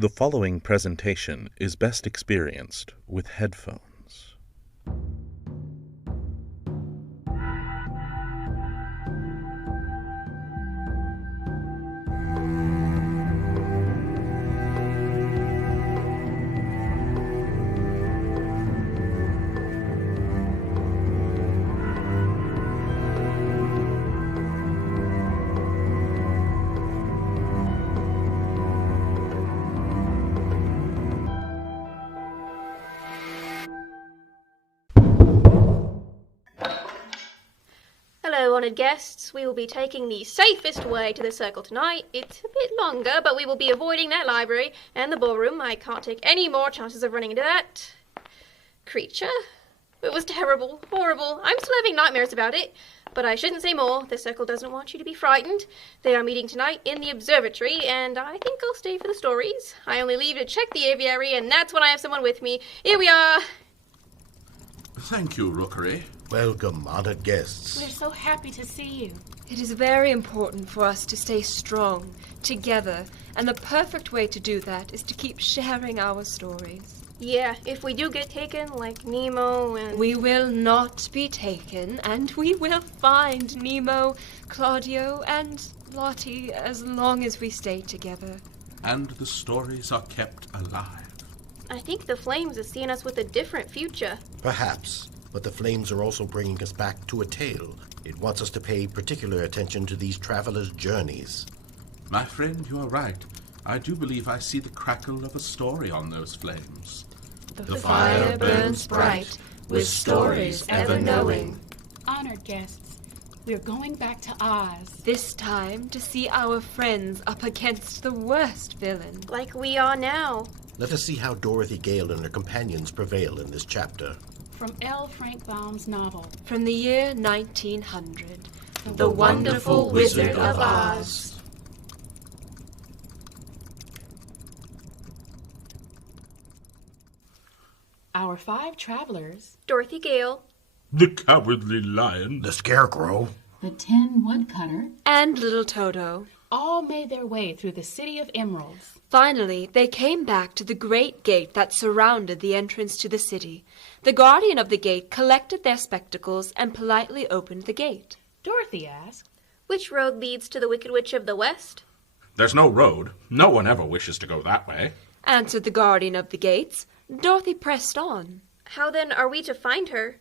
The following presentation is best experienced with headphones. Hello, honoured guests. We will be taking the safest way to the circle tonight. It's a bit longer, but we will be avoiding that library and the ballroom. I can't take any more chances of running into that creature. It was terrible, horrible. I'm still having nightmares about it, but I shouldn't say more. The circle doesn't want you to be frightened. They are meeting tonight in the observatory, and I think I'll stay for the stories. I only leave to check the aviary, and that's when I have someone with me. Here we are. Thank you, Rookery. Welcome, honored guests. We're so happy to see you. It is very important for us to stay strong, together, and the perfect way to do that is to keep sharing our stories. Yeah, if we do get taken, like Nemo and... We will not be taken, and we will find Nemo, Claudio, and Lottie as long as we stay together. And the stories are kept alive. I think the Flames is seeing us with a different future. Perhaps, but the flames are also bringing us back to a tale. It wants us to pay particular attention to these travelers' journeys. My friend, you are right. I do believe I see the crackle of a story on those flames. The fire burns bright, with stories ever knowing. Honored guests, we're going back to Oz. This time to see our friends up against the worst villain. Like we are now. Let us see how Dorothy Gale and her companions prevail in this chapter. From L. Frank Baum's novel, From the year 1900, The Wonderful Wizard of Oz. our 5 travelers, Dorothy Gale, The Cowardly Lion. The Scarecrow. the Tin Woodcutter, And little Toto. all made their way through the City of Emeralds. Finally, they came back to the great gate that surrounded the entrance to the city. The guardian of the gate collected their spectacles and politely opened the gate. Dorothy asked, which road leads to the Wicked Witch of the West? There's no road. No one ever wishes to go that way. Answered the guardian of the gates. Dorothy pressed on. How then are we to find her?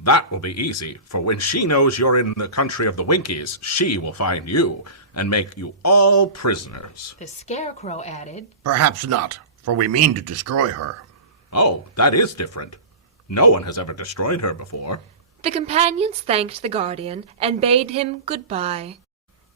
That will be easy, for when she knows you're in the country of the Winkies, she will find you and make you all prisoners. the Scarecrow added, Perhaps not, for we mean to destroy her. Oh, that is different. No one has ever destroyed her before. The companions thanked the guardian and bade him goodbye,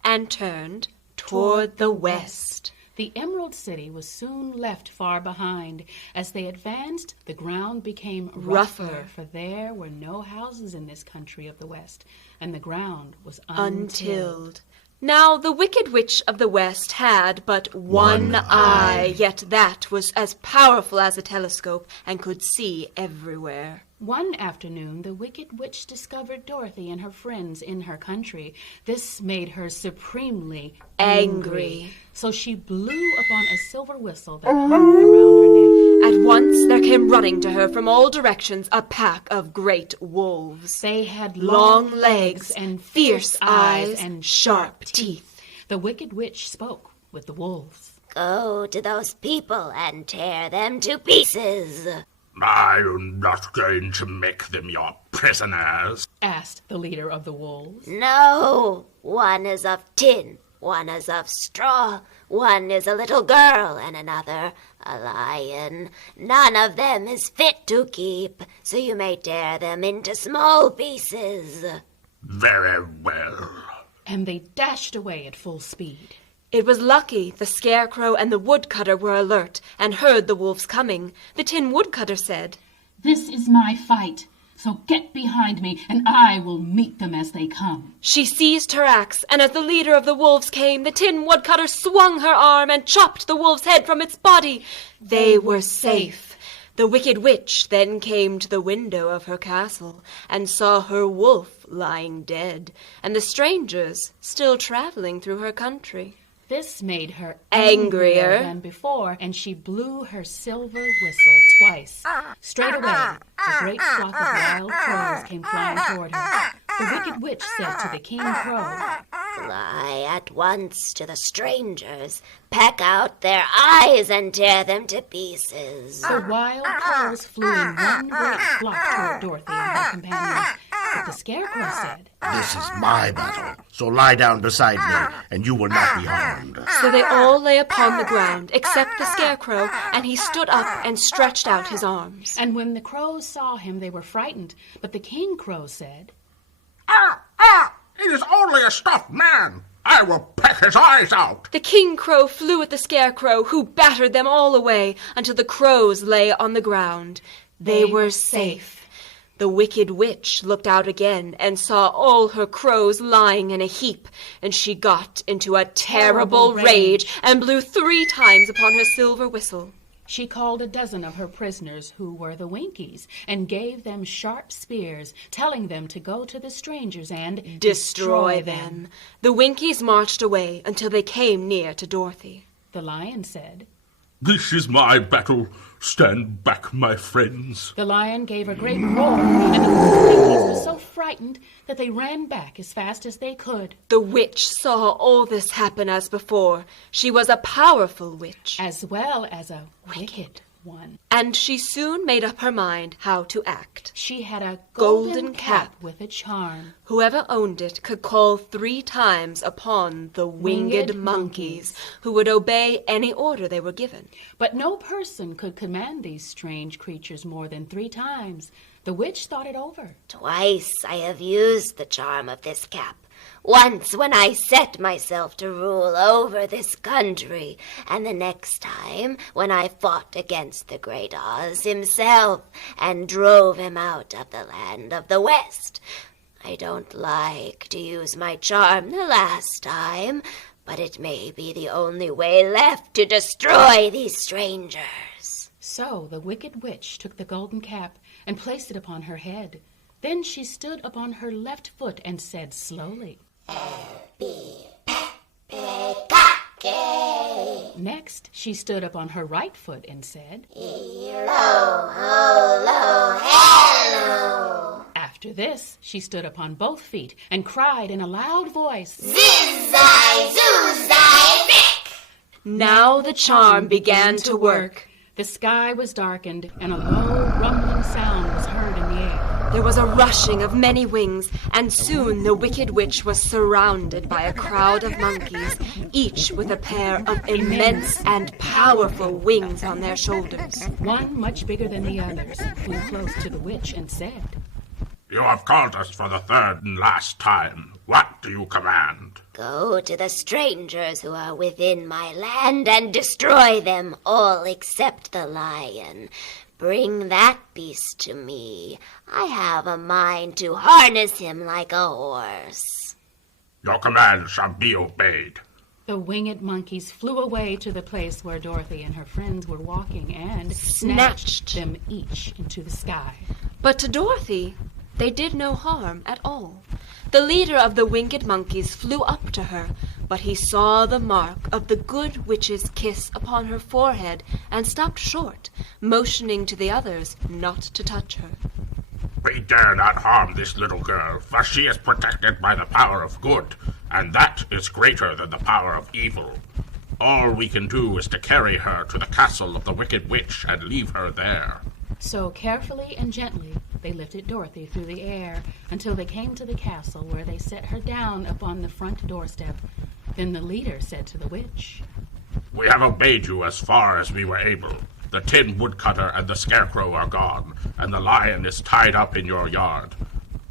and turned toward the west. The Emerald City was soon left far behind. As they advanced, the ground became rougher, for there were no houses in this country of the West, and the ground was untilled. Now the Wicked Witch of the West had but one eye, yet that was as powerful as a telescope and could see everywhere. One afternoon, the Wicked Witch discovered Dorothy and her friends in her country. This made her supremely angry. So she blew upon a silver whistle that hung around her neck. At once there came running to her from all directions a pack of great wolves. They had Long legs and fierce eyes and sharp teeth. The Wicked Witch spoke with the wolves. Go to those people and tear them to pieces. I'm not going to make them your prisoners. Asked the leader of the wolves. No, one is of tin, one is of straw, one is a little girl, and another a lion. None of them is fit to keep, so you may tear them into small pieces. Very well. And they dashed away at full speed. It was lucky the Scarecrow and the Woodcutter were alert and heard the wolves coming. The Tin Woodcutter said, This is my fight, so get behind me, and I will meet them as they come. She seized her axe, and as the leader of the wolves came, the Tin Woodcutter swung her arm and chopped the wolf's head from its body. They were safe. The Wicked Witch then came to the window of her castle and saw her wolf lying dead, and the strangers still traveling through her country. This made her Angrier than before, and she blew her silver whistle twice. Straightway, a great flock of wild crows came flying toward her. The wicked witch said to the king crow, Fly at once to the strangers, peck out their eyes and tear them to pieces. The wild crows flew in one great flock toward Dorothy and her companions. But the Scarecrow said, This is my battle, so lie down beside me, and you will not be harmed. So they all lay upon the ground, except the Scarecrow, and he stood up and stretched out his arms. And when the crows saw him, they were frightened. But the king crow said, It is only a stuffed man. I will peck his eyes out. The king crow flew at the Scarecrow, who battered them all away until the crows lay on the ground. They were safe. The wicked witch looked out again and saw all her crows lying in a heap, and she got into a terrible rage and blew 3 times upon her silver whistle. She called a dozen of her prisoners, who were the Winkies, and gave them sharp spears, telling them to go to the strangers and Destroy them. The Winkies marched away until they came near to Dorothy. The lion said, This is my battle. Stand back, my friends. The lion gave a great roar, and the Winkies were so frightened that they ran back as fast as they could. The witch saw all this happen as before. She was a powerful witch, As well as a wicked one. and she soon made up her mind how to act. She had a Golden cap with a charm. Whoever owned it could call 3 times upon the winged monkeys, who would obey any order they were given. But no person could command these strange creatures more than 3 times. The witch thought it over. Twice I have used the charm of this cap. Once when I set myself to rule over this country, and the next time when I fought against the great Oz himself and drove him out of the land of the West. I don't like to use my charm the last time, but it may be the only way left to destroy these strangers. So the wicked witch took the golden cap and placed it upon her head. Then she stood upon her left foot and said slowly, Next, she stood up on her right foot and said, Hello. After this, she stood upon both feet and cried in a loud voice, Now the charm began to work. The sky was darkened, and a low, rumbling sound was heard in the air. There was a rushing of many wings, and soon the wicked witch was surrounded by a crowd of monkeys, each with a pair of immense and powerful wings on their shoulders. One, much bigger than the others, flew close to the witch and said, You have called us for the 3rd and last time. What do you command? Go to the strangers who are within my land and destroy them, all except the lion. Bring that beast to me. I have a mind to harness him like a horse. Your command shall be obeyed. The winged monkeys flew away to the place where Dorothy and her friends were walking and snatched them each into the sky. But to Dorothy, they did no harm at all. The leader of the winged monkeys flew up to her, but he saw the mark of the good witch's kiss upon her forehead and stopped short, motioning to the others not to touch her. We dare not harm this little girl, for she is protected by the power of good, and that is greater than the power of evil. All we can do is to carry her to the castle of the Wicked Witch and leave her there. So carefully and gently they lifted Dorothy through the air until they came to the castle, where they set her down upon the front doorstep. Then the leader said to the witch, We have obeyed you as far as we were able. The Tin Woodcutter and the Scarecrow are gone, and the lion is tied up in your yard.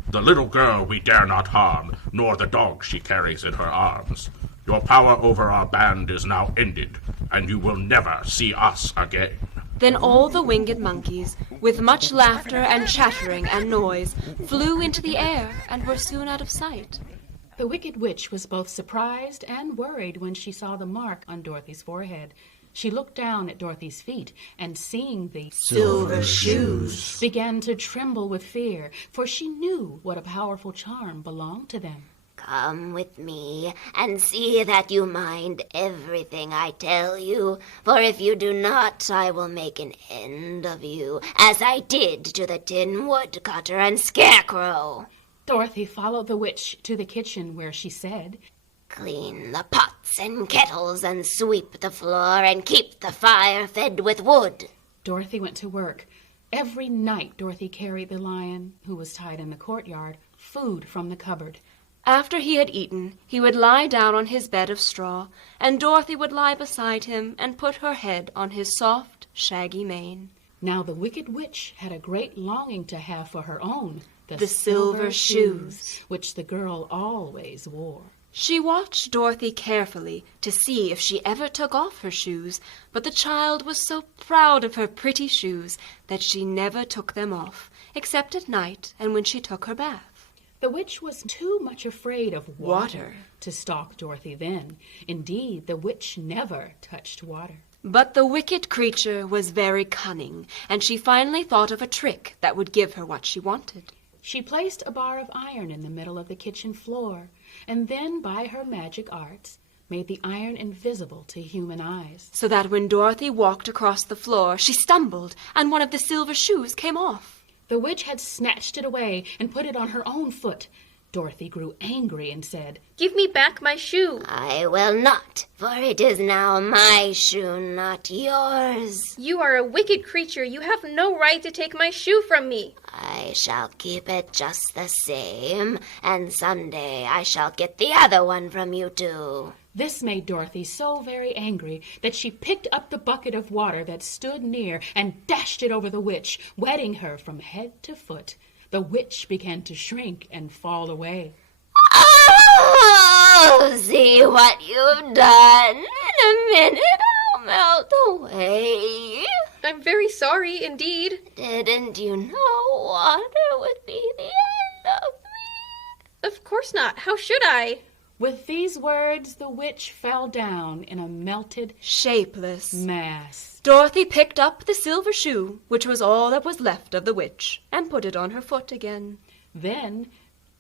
The little girl we dare not harm, nor the dog she carries in her arms. Your power over our band is now ended, and you will never see us again. Then all the winged monkeys, with much laughter and chattering and noise, flew into the air and were soon out of sight. The wicked witch was both surprised and worried when she saw the mark on Dorothy's forehead. She looked down at Dorothy's feet, and seeing the Silver shoes began to tremble with fear, for she knew what a powerful charm belonged to them. Come with me and see that you mind everything I tell you, for if you do not, I will make an end of you, as I did to the Tin Woodcutter and Scarecrow. Dorothy followed the witch to the kitchen where she said, Clean the pots and kettles and sweep the floor and keep the fire fed with wood. Dorothy went to work. Every night Dorothy carried the lion, who was tied in the courtyard, food from the cupboard. After he had eaten, he would lie down on his bed of straw, and Dorothy would lie beside him and put her head on his soft, shaggy mane. Now the Wicked Witch had a great longing to have for her own the silver shoes, which the girl always wore. She watched Dorothy carefully to see if she ever took off her shoes, but the child was so proud of her pretty shoes that she never took them off, except at night and when she took her bath. The witch was too much afraid of water to stalk Dorothy then. Indeed, the witch never touched water. But the wicked creature was very cunning, and she finally thought of a trick that would give her what she wanted. She placed a bar of iron in the middle of the kitchen floor, and then, by her magic arts, made the iron invisible to human eyes. So that when Dorothy walked across the floor, she stumbled, and one of the silver shoes came off. The witch had snatched it away and put it on her own foot. Dorothy grew angry and said, Give me back my shoe. I will not, for it is now my shoe, not yours. You are a wicked creature. You have no right to take my shoe from me. I shall keep it just the same, and someday I shall get the other one from you too. This made Dorothy so very angry that she picked up the bucket of water that stood near and dashed it over the witch, wetting her from head to foot. The witch began to shrink and fall away. Oh, see what you've done. In a minute I'll melt away. I'm very sorry indeed. Didn't you know water would be the end of me? Of course not. How should I? With these words, the witch fell down in a melted, shapeless mass. Dorothy picked up the silver shoe, which was all that was left of the witch, and put it on her foot again. Then,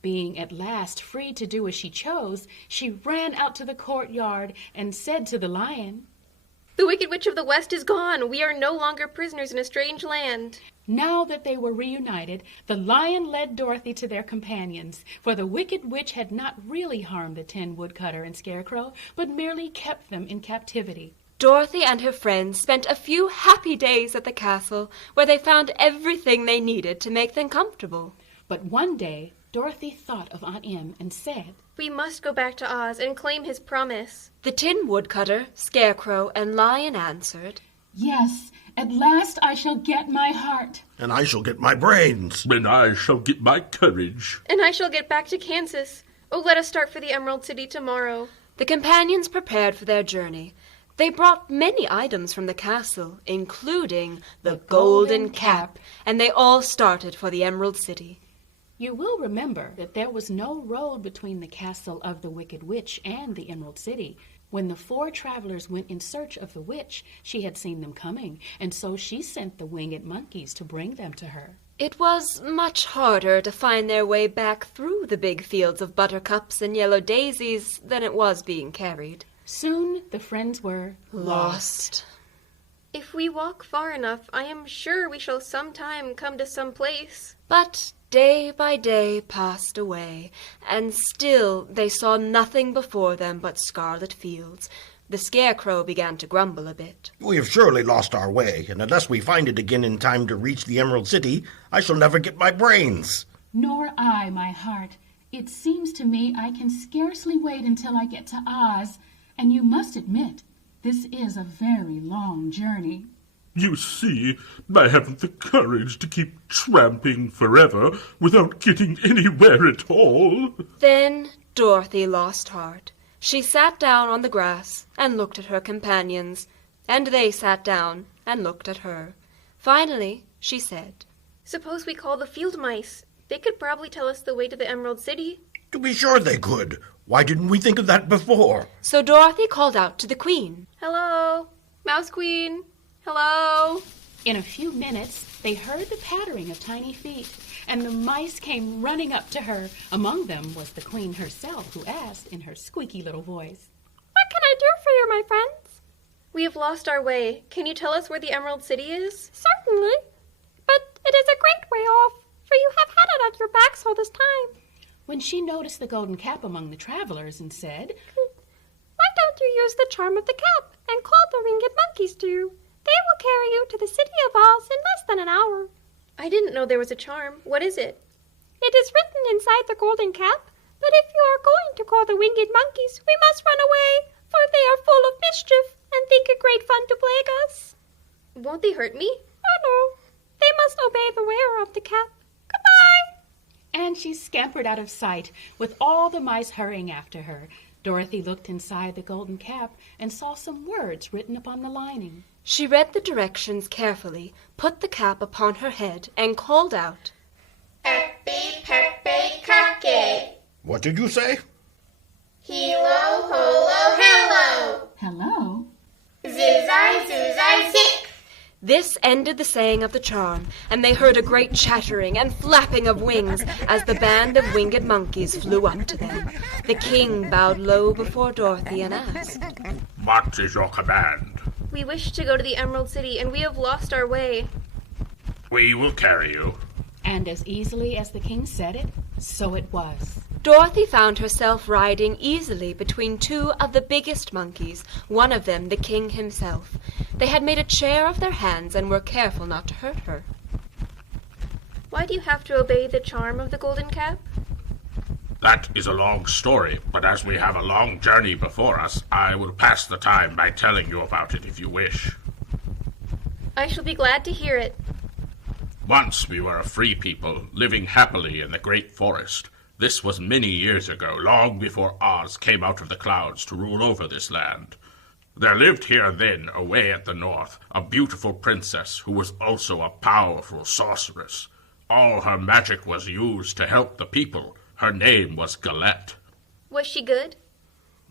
being at last free to do as she chose, she ran out to the courtyard and said to the lion, The Wicked Witch of the West is gone. We are no longer prisoners in a strange land. Now that they were reunited, the lion led Dorothy to their companions, for the Wicked Witch had not really harmed the Tin Woodcutter and Scarecrow, but merely kept them in captivity. Dorothy and her friends spent a few happy days at the castle, where they found everything they needed to make them comfortable. But one day, Dorothy thought of Aunt Em and said, We must go back to Oz and claim his promise. The Tin Woodcutter, Scarecrow, and Lion answered, Yes, at last I shall get my heart. And I shall get my brains. And I shall get my courage. And I shall get back to Kansas. Oh, let us start for the Emerald City tomorrow. The companions prepared for their journey. They brought many items from the castle, including the golden cap, and they all started for the Emerald City. You will remember that there was no road between the castle of the Wicked Witch and the Emerald City. When the four travelers went in search of the witch, she had seen them coming, and so she sent the winged monkeys to bring them to her. It was much harder to find their way back through the big fields of buttercups and yellow daisies than it was being carried. Soon the friends were lost. If we walk far enough, I am sure we shall sometime come to some place. But day by day passed away, and still they saw nothing before them but scarlet fields. The Scarecrow began to grumble a bit. We have surely lost our way, and unless we find it again in time to reach the Emerald City, I shall never get my brains. Nor I, my heart. It seems to me I can scarcely wait until I get to Oz, and you must admit, this is a very long journey. You see, I haven't the courage to keep tramping forever without getting anywhere at all. Then Dorothy lost heart. She sat down on the grass and looked at her companions, and they sat down and looked at her. Finally, she said, Suppose we call the field mice. They could probably tell us the way to the Emerald City. To be sure they could. Why didn't we think of that before? So Dorothy called out to the Queen. Hello, Mouse Queen. Hello. In a few minutes, they heard the pattering of tiny feet, and the mice came running up to her. Among them was the queen herself, who asked in her squeaky little voice, What can I do for you, my friends? We have lost our way. Can you tell us where the Emerald City is? Certainly, but it is a great way off, for you have had it at your backs all this time. when she noticed the golden cap among the travelers and said, Why don't you use the charm of the cap and call the winged monkeys to you? They will carry you to the city of Oz in less than an hour. I didn't know there was a charm. What is it? It is written inside the golden cap, but if you are going to call the winged monkeys, we must run away, for they are full of mischief and think it great fun to plague us. Won't they hurt me? Oh no, they must obey the wearer of the cap. Goodbye! and she scampered out of sight, with all the mice hurrying after her. Dorothy looked inside the golden cap and saw some words written upon the lining. She read the directions carefully, put the cap upon her head, and called out, Eppy peppy cake. What did you say? Hilo holo hello. Hello? Zizai zuzai zik. This ended the saying of the charm, and they heard a great chattering and flapping of wings as the band of winged monkeys flew up to them. The king bowed low before Dorothy and asked, What is your command? We wish to go to the Emerald City, and we have lost our way. We will carry you. And as easily as the king said it, so it was. Dorothy found herself riding easily between two of the biggest monkeys, one of them the king himself. They had made a chair of their hands and were careful not to hurt her. Why do you have to obey the charm of the golden cap? That is a long story, but as we have a long journey before us, I will pass the time by telling you about it if you wish. I shall be glad to hear it. Once we were a free people, living happily in the great forest. This was many years ago, long before Oz came out of the clouds to rule over this land. There lived here then, away at the north, a beautiful princess who was also a powerful sorceress. All her magic was used to help the people. Her name was Galette. Was she good?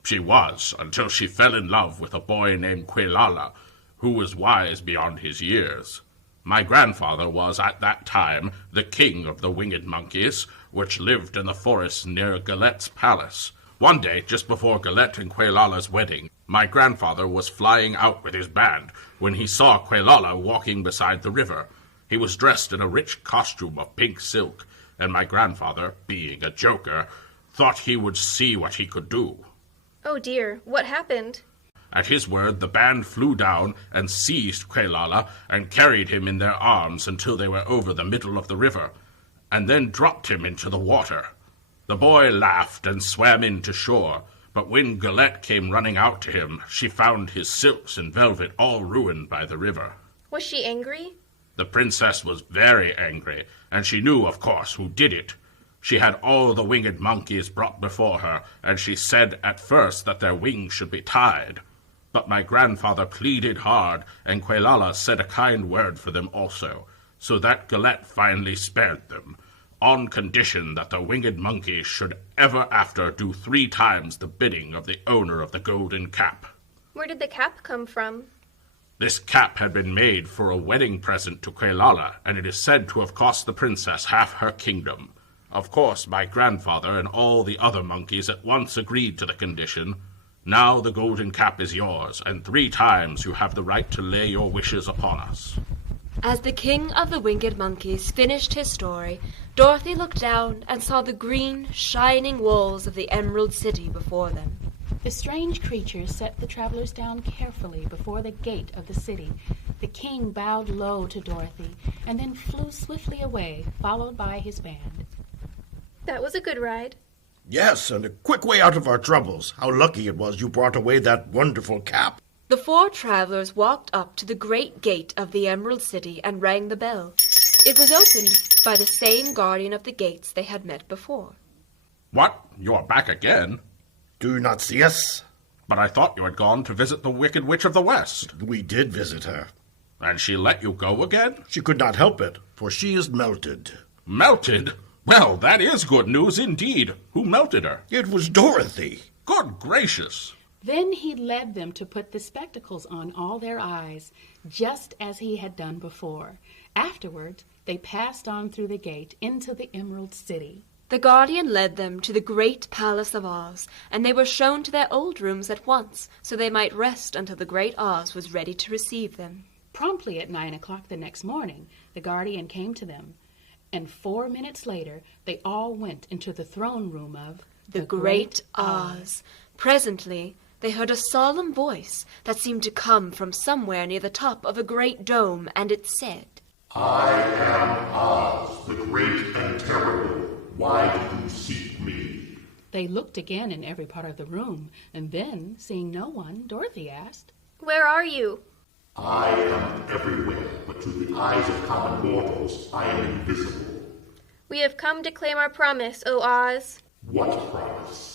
She was, until she fell in love with a boy named Quelala, who was wise beyond his years. My grandfather was, at that time, the king of the winged monkeys, which lived in the forest near Galette's palace. One day, just before Galette and Quelala's wedding, my grandfather was flying out with his band when he saw Quelala walking beside the river. He was dressed in a rich costume of pink silk, and my grandfather, being a joker, thought he would see what he could do. Oh dear, what happened? At his word, the band flew down and seized Quelala and carried him in their arms until they were over the middle of the river, and then dropped him into the water. The boy laughed and swam in to shore, but when Galette came running out to him, she found his silks and velvet all ruined by the river. Was she angry? The princess was very angry, and she knew, of course, who did it. She had all the winged monkeys brought before her, and she said at first that their wings should be tied. But my grandfather pleaded hard, and Quelala said a kind word for them also, so that Galette finally spared them, on condition that the winged monkeys should ever after do 3 times the bidding of the owner of the golden cap. Where did the cap come from? This cap had been made for a wedding present to Quelala, and it is said to have cost the princess half her kingdom. Of course, my grandfather and all the other monkeys at once agreed to the condition. Now the golden cap is yours, and 3 times you have the right to lay your wishes upon us. As the king of the winged monkeys finished his story, Dorothy looked down and saw the green, shining walls of the Emerald City before them. The strange creatures set the travelers down carefully before the gate of the city. The king bowed low to Dorothy and then flew swiftly away, followed by his band. That was a good ride. Yes, and a quick way out of our troubles. How lucky it was you brought away that wonderful cap. The 4 travelers walked up to the great gate of the Emerald City and rang the bell. It was opened by the same guardian of the gates they had met before. What? You are back again? Do you not see us? But I thought you had gone to visit the Wicked Witch of the West. We did visit her. And she let you go again? She could not help it, for she is melted. Melted? Well, that is good news indeed. Who melted her? It was Dorothy. Good gracious. Then he led them to put the spectacles on all their eyes, just as he had done before. Afterward, they passed on through the gate into the Emerald City. The guardian led them to the great palace of Oz, and they were shown to their old rooms at once, so they might rest until the great Oz was ready to receive them. Promptly at 9 o'clock the next morning, the guardian came to them, and 4 minutes later, they all went into the throne room of the great Oz. Presently, they heard a solemn voice that seemed to come from somewhere near the top of a great dome, and it said, I am Oz, the great and terrible. Why do you seek me? They looked again in every part of the room, and then, seeing no one, Dorothy asked, Where are you? I am everywhere, but to the eyes of common mortals, I am invisible. We have come to claim our promise, O Oz. What promise?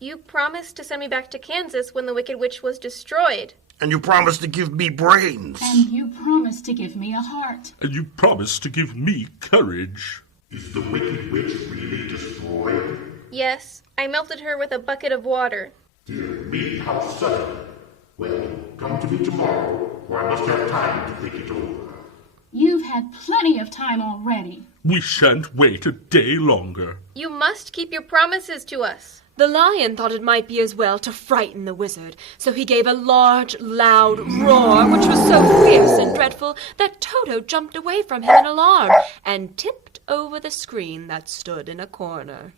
You promised to send me back to Kansas when the Wicked Witch was destroyed. And you promised to give me brains. And you promised to give me a heart. And you promised to give me courage. Is the Wicked Witch really destroyed? Yes, I melted her with a bucket of water. Dear me, how sudden. Well, come to me tomorrow, for I must have time to think it over. You've had plenty of time already. We shan't wait a day longer. You must keep your promises to us. The lion thought it might be as well to frighten the wizard, so he gave a large, loud roar, which was so fierce and dreadful that Toto jumped away from him in alarm and tipped over the screen that stood in a corner.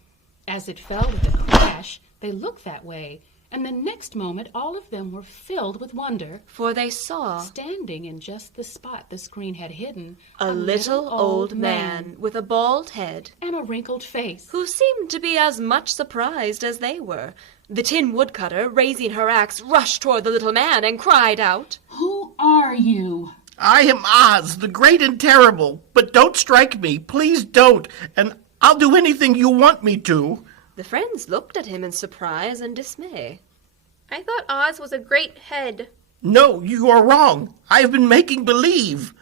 As it fell with a crash, they looked that way, and the next moment all of them were filled with wonder, for they saw, standing in just the spot the screen had hidden, a little old man with a bald head and a wrinkled face, who seemed to be as much surprised as they were. The Tin Woodcutter, raising her axe, rushed toward the little man and cried out, Who are you? I am Oz, the great and terrible, but don't strike me, please don't, and I'll do anything you want me to. The friends looked at him in surprise and dismay. I thought Oz was a great head. No, you are wrong. I have been making believe.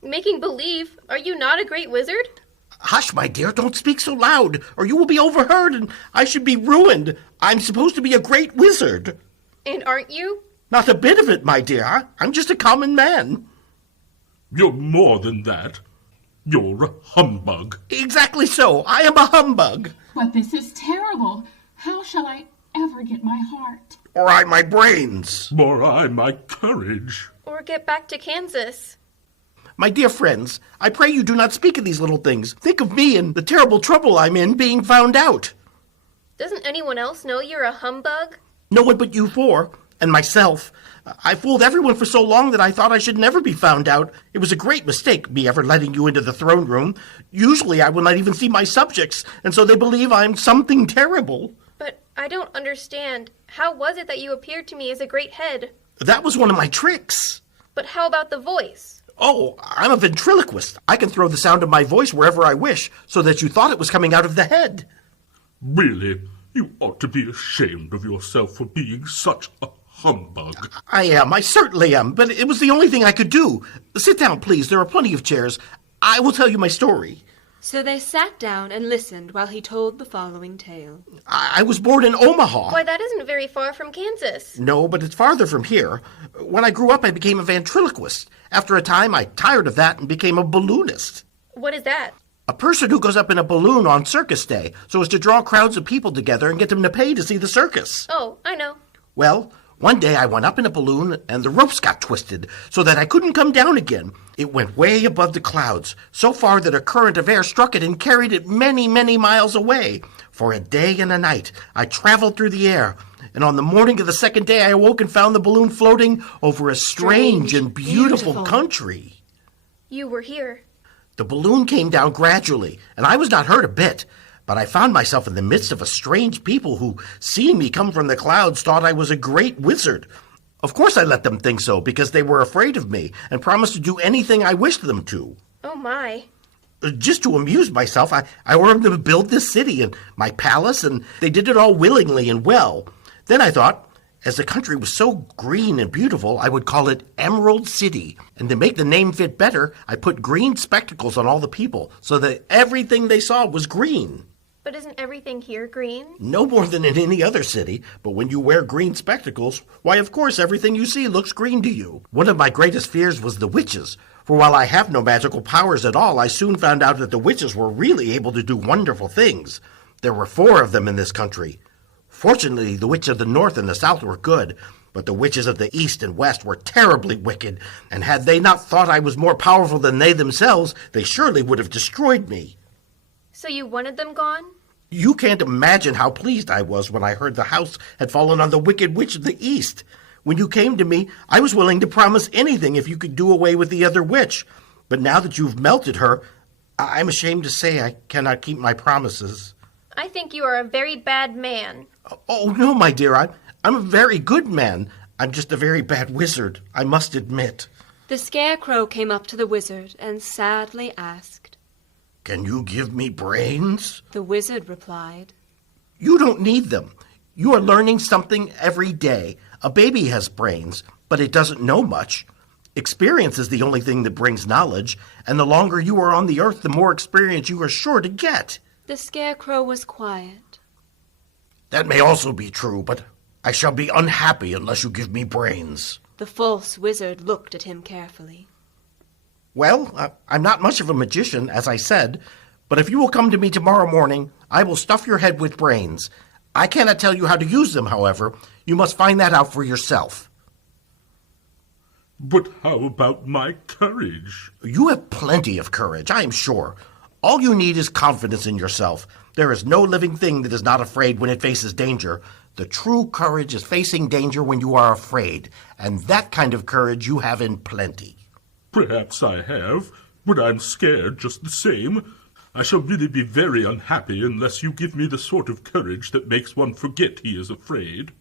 Making believe? Are you not a great wizard? Hush, my dear, don't speak so loud, or you will be overheard, and I should be ruined. I'm supposed to be a great wizard. And aren't you? Not a bit of it, my dear. I'm just a common man. You're more than that. You're a humbug. Exactly so. I am a humbug. But this is terrible. How shall I ever get my heart? Or I my brains. Or I my courage. Or get back to Kansas. My dear friends, I pray you do not speak of these little things. Think of me and the terrible trouble I'm in being found out. Doesn't anyone else know you're a humbug? No one but you four, and myself. I fooled everyone for so long that I thought I should never be found out. It was a great mistake, me ever letting you into the throne room. Usually I will not even see my subjects, and so they believe I'm something terrible. But I don't understand. How was it that you appeared to me as a great head? That was one of my tricks. But how about the voice? Oh, I'm a ventriloquist. I can throw the sound of my voice wherever I wish, so that you thought it was coming out of the head. Really, you ought to be ashamed of yourself for being such a humbug. I certainly am, but it was the only thing I could do. Sit down, please. There are plenty of chairs. I will tell you my story. So they sat down and listened while he told the following tale. I was born in Omaha. Why, that isn't very far from Kansas. No, but it's farther from here. When I grew up, I became a ventriloquist. After a time, I tired of that and became a balloonist. What is that? A person who goes up in a balloon on circus day so as to draw crowds of people together and get them to pay to see the circus. Oh, I know. Well, one day I went up in a balloon and the ropes got twisted so that I couldn't come down again. It went way above the clouds, so far that a current of air struck it and carried it many, many miles away. For a day and a night, I traveled through the air, and on the morning of the second day I awoke and found the balloon floating over a strange and beautiful country. You were here. The balloon came down gradually, and I was not hurt a bit. But I found myself in the midst of a strange people who, seeing me come from the clouds, thought I was a great wizard. Of course I let them think so, because they were afraid of me and promised to do anything I wished them to. Oh, my. Just to amuse myself, I ordered them to build this city and my palace, and they did it all willingly and well. Then I thought, as the country was so green and beautiful, I would call it Emerald City. And to make the name fit better, I put green spectacles on all the people so that everything they saw was green. But isn't everything here green? No more than in any other city, but when you wear green spectacles, why, of course, everything you see looks green to you. One of my greatest fears was the witches, for while I have no magical powers at all, I soon found out that the witches were really able to do wonderful things. There were 4 of them in this country. Fortunately, the witch of the north and the south were good, but the witches of the east and west were terribly wicked, and had they not thought I was more powerful than they themselves, they surely would have destroyed me. So you wanted them gone? You can't imagine how pleased I was when I heard the house had fallen on the wicked witch of the east. When you came to me, I was willing to promise anything if you could do away with the other witch. But now that you've melted her, I'm ashamed to say I cannot keep my promises. I think you are a very bad man. Oh, no, my dear, I'm a very good man. I'm just a very bad wizard, I must admit. The Scarecrow came up to the wizard and sadly asked, Can you give me brains? The wizard replied, You don't need them. You are learning something every day. A baby has brains, but it doesn't know much. Experience is the only thing that brings knowledge, and the longer you are on the earth, the more experience you are sure to get. The Scarecrow was quiet. That may also be true, but I shall be unhappy unless you give me brains. The false wizard looked at him carefully. Well, I'm not much of a magician, as I said, but if you will come to me tomorrow morning, I will stuff your head with brains. I cannot tell you how to use them, however. You must find that out for yourself. But how about my courage? You have plenty of courage, I am sure. All you need is confidence in yourself. There is no living thing that is not afraid when it faces danger. The true courage is facing danger when you are afraid, and that kind of courage you have in plenty. Perhaps I have, but I'm scared just the same. I shall really be very unhappy unless you give me the sort of courage that makes one forget he is afraid.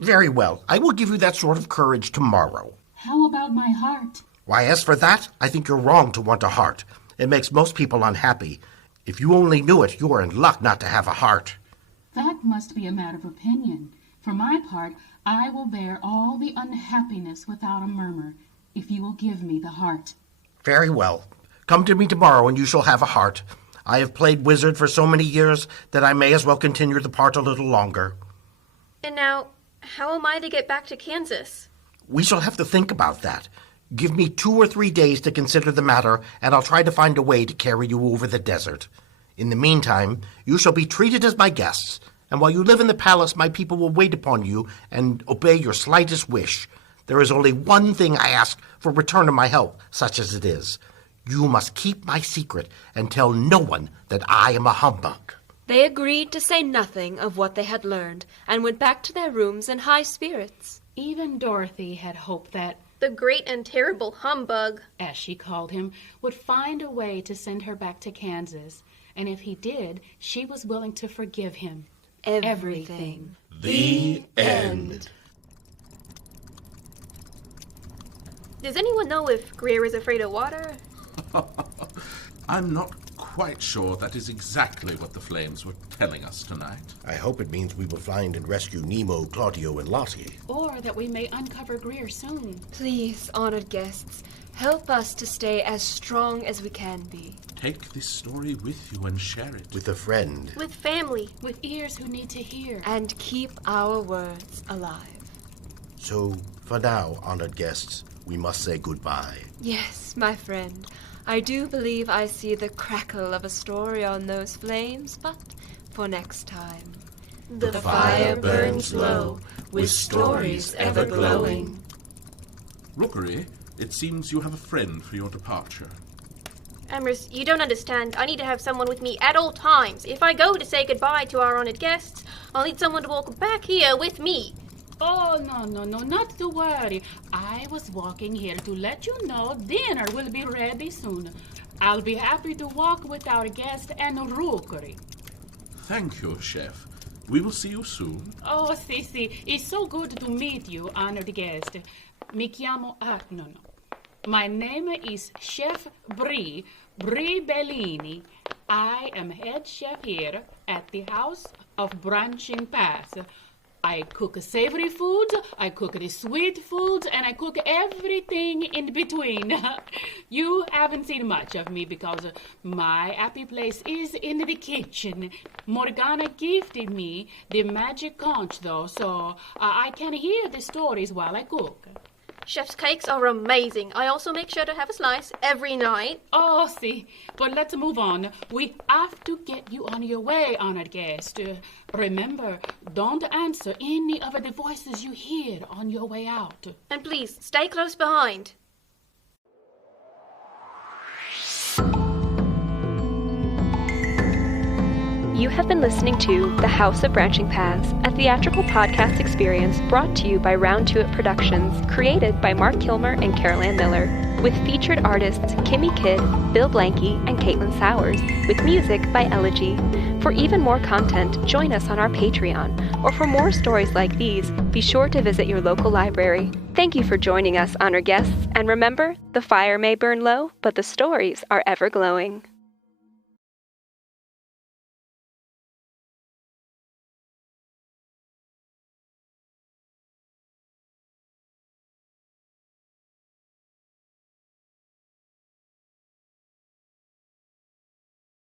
Very well. I will give you that sort of courage tomorrow. How about my heart? Why, as for that, I think you're wrong to want a heart. It makes most people unhappy. If you only knew it, you are in luck not to have a heart. That must be a matter of opinion. For my part, I will bear all the unhappiness without a murmur, if you will give me the heart. Very well. Come to me tomorrow and you shall have a heart. I have played wizard for so many years that I may as well continue the part a little longer. And now, how am I to get back to Kansas? We shall have to think about that. Give me 2 or 3 days to consider the matter, and I'll try to find a way to carry you over the desert. In the meantime, you shall be treated as my guests, and while you live in the palace, my people will wait upon you and obey your slightest wish. There is only one thing I ask for return of my help, such as it is. You must keep my secret and tell no one that I am a humbug. They agreed to say nothing of what they had learned, and went back to their rooms in high spirits. Even Dorothy had hoped that the great and terrible humbug, as she called him, would find a way to send her back to Kansas. And if he did, she was willing to forgive him. Everything. The end. Does anyone know if Greer is afraid of water? I'm not quite sure that is exactly what the flames were telling us tonight. I hope it means we will find and rescue Nemo, Claudio, and Lottie. Or that we may uncover Greer soon. Please, honored guests, help us to stay as strong as we can be. Take this story with you and share it. With a friend. With family. With ears who need to hear. And keep our words alive. So, for now, honored guests, we must say goodbye. Yes, my friend. I do believe I see the crackle of a story on those flames, but for next time. The fire burns low, with stories ever glowing. Rookery, it seems you have a friend for your departure. Amherst, you don't understand. I need to have someone with me at all times. If I go to say goodbye to our honored guests, I'll need someone to walk back here with me. Oh, no, not to worry. I was walking here to let you know dinner will be ready soon. I'll be happy to walk with our guest and Rookery. Thank you, Chef. We will see you soon. Oh, Sissy, it's so good to meet you, honored guest. Mi chiamo... no. My name is Chef Brie Bellini. I am head chef here at the House of Branching Paths. I cook savory foods, I cook the sweet foods, and I cook everything in between. You haven't seen much of me because my happy place is in the kitchen. Morgana gifted me the magic conch, though, so I can hear the stories while I cook. Chef's cakes are amazing. I also make sure to have a slice every night. Oh, see, but let's move on. We have to get you on your way, honored guest. Remember, don't answer any of the voices you hear on your way out. And please, stay close behind. You have been listening to The House of Branching Paths, a theatrical podcast experience brought to you by Round Two It Productions, created by Mark Kilmer and Carol Ann Miller, with featured artists Kimmy Kidd, Bill Blanky, and Caitlin Sowers, with music by Elegy. For even more content, join us on our Patreon, or for more stories like these, be sure to visit your local library. Thank you for joining us, honored guests, and remember, the fire may burn low, but the stories are ever glowing.